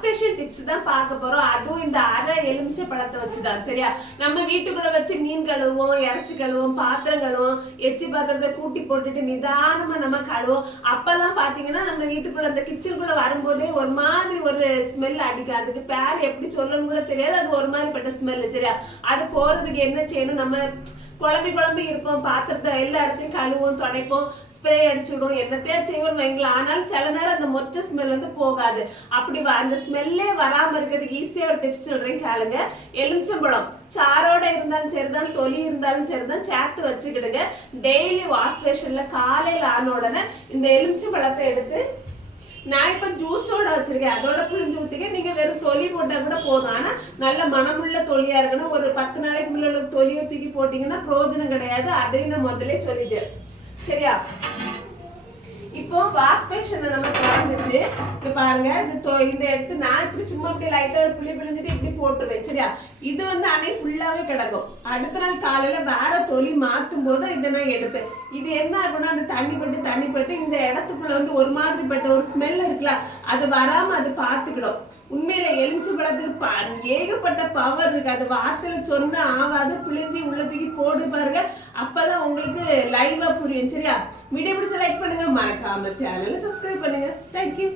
Special tips தான் பார்க்க போறோம். அதுவும் இந்த அரை எலுமிச்சை பழத்தை வச்சுதான் சரியா? நம்ம வீட்டுக்குள்ள வச்சு மீன் கழுவோம் இறைச்சி கழுவோம் பாத்திரம் கழுவோம் எச்சி பாத்திரத்தை கூட்டி போட்டுட்டு நிதானமா நம்ம கழுவோம் அப்பெல்லாம் பாத்தீங்கன்னா நம்ம வீட்டுக்குள்ள அந்த கிச்சனுக்குள்ள வரும்போதே ஒரு மாதிரி ஒரு ஸ்மெல் அடிக்கும். அதுக்கு பேர் எப்படி சொல்லணும் கூட தெரியாது. அது ஒரு மாதிரிப்பட்ட ஸ்மெல் சரியா? அது போறதுக்கு என்ன செய்யணும்? நம்ம குழம்பி குழம்பி இருப்போம் பாத்திரத்தை எல்லா இடத்தையும் கழுவோம் துடைப்போம் ஸ்ப்ரே அடிச்சு விடுவோம் என்னத்தையா செய்வோம் வைங்களா ஆனாலும் சில நேரம் அந்த மொச்ச ஸ்மெல் வந்து போகாது. அப்படி வ- அந்த ஸ்மெல்லே வராம இருக்கிறதுக்கு ஈஸியா ஒரு டிப்ஸ் சொல்றேன் கேளுங்க. எலுமிச்சம்பழம் சாரோட இருந்தாலும் சரிதான் தொலி இருந்தாலும் சரிதான் சேர்த்து வச்சுக்கிடுங்க. டெய்லி வாஷ் பேஷன்ல காலையில் ஆன உடனே இந்த எலுமிச்சம்பழத்தை எடுத்து நான் இப்போ ஜூஸோட வச்சிருக்கேன். அதோட புளிஞ்சு விட்டுக்க நீங்கள் வெறும் தொலி போட்டா கூட போதும். ஆனால் நல்ல மனமுள்ள தொலியா இருக்கணும். ஒரு பத்து நாளைக்கு முன்னாடி தொலியை தூக்கி போட்டிங்கன்னா பிரயோஜனம் கிடையாது. அதையும் நான் முதலே சொல்லிட்டேன். சரியா? இப்போ வாஷ் பேஷனை நம்ம திறந்துட்டு இங்க பாருங்க இந்த இந்த எடுத்து நான் இப்படி சும்மா இப்படி லைட்டா ஒரு புளி பிழிஞ்சிட்டு இப்படி போட்டுருவேன் சரியா? இது வந்து அன்னைக்கு ஃபுல்லாவே கிடக்கும். அடுத்த நாள் காலையில வேற தொலி மாத்தும் போது இதை நான் எடுப்பேன். இது என்ன ஆகும்னா அந்த தண்ணி பட்டு தண்ணி பட்டு இந்த இடத்துக்குள்ள வந்து ஒரு மாதிரிப்பட்ட ஒரு ஸ்மெல் இருக்குல்ல அது வராம அது பார்த்துக்கிடும் உண்மையில எலுமிச்சு பழத்துக்கு ப- ஏகப்பட்ட பவர் இருக்கு. அது வார்த்தையில சொன்ன ஆவாது பிழிஞ்சு உள்ள புரியும். சரியா? வீடியோ பிடிச்ச லைக் பண்ணுங்க. மறக்காம சேனலை சப்ஸ்கிரைப் பண்ணுங்க. தேங்க்யூ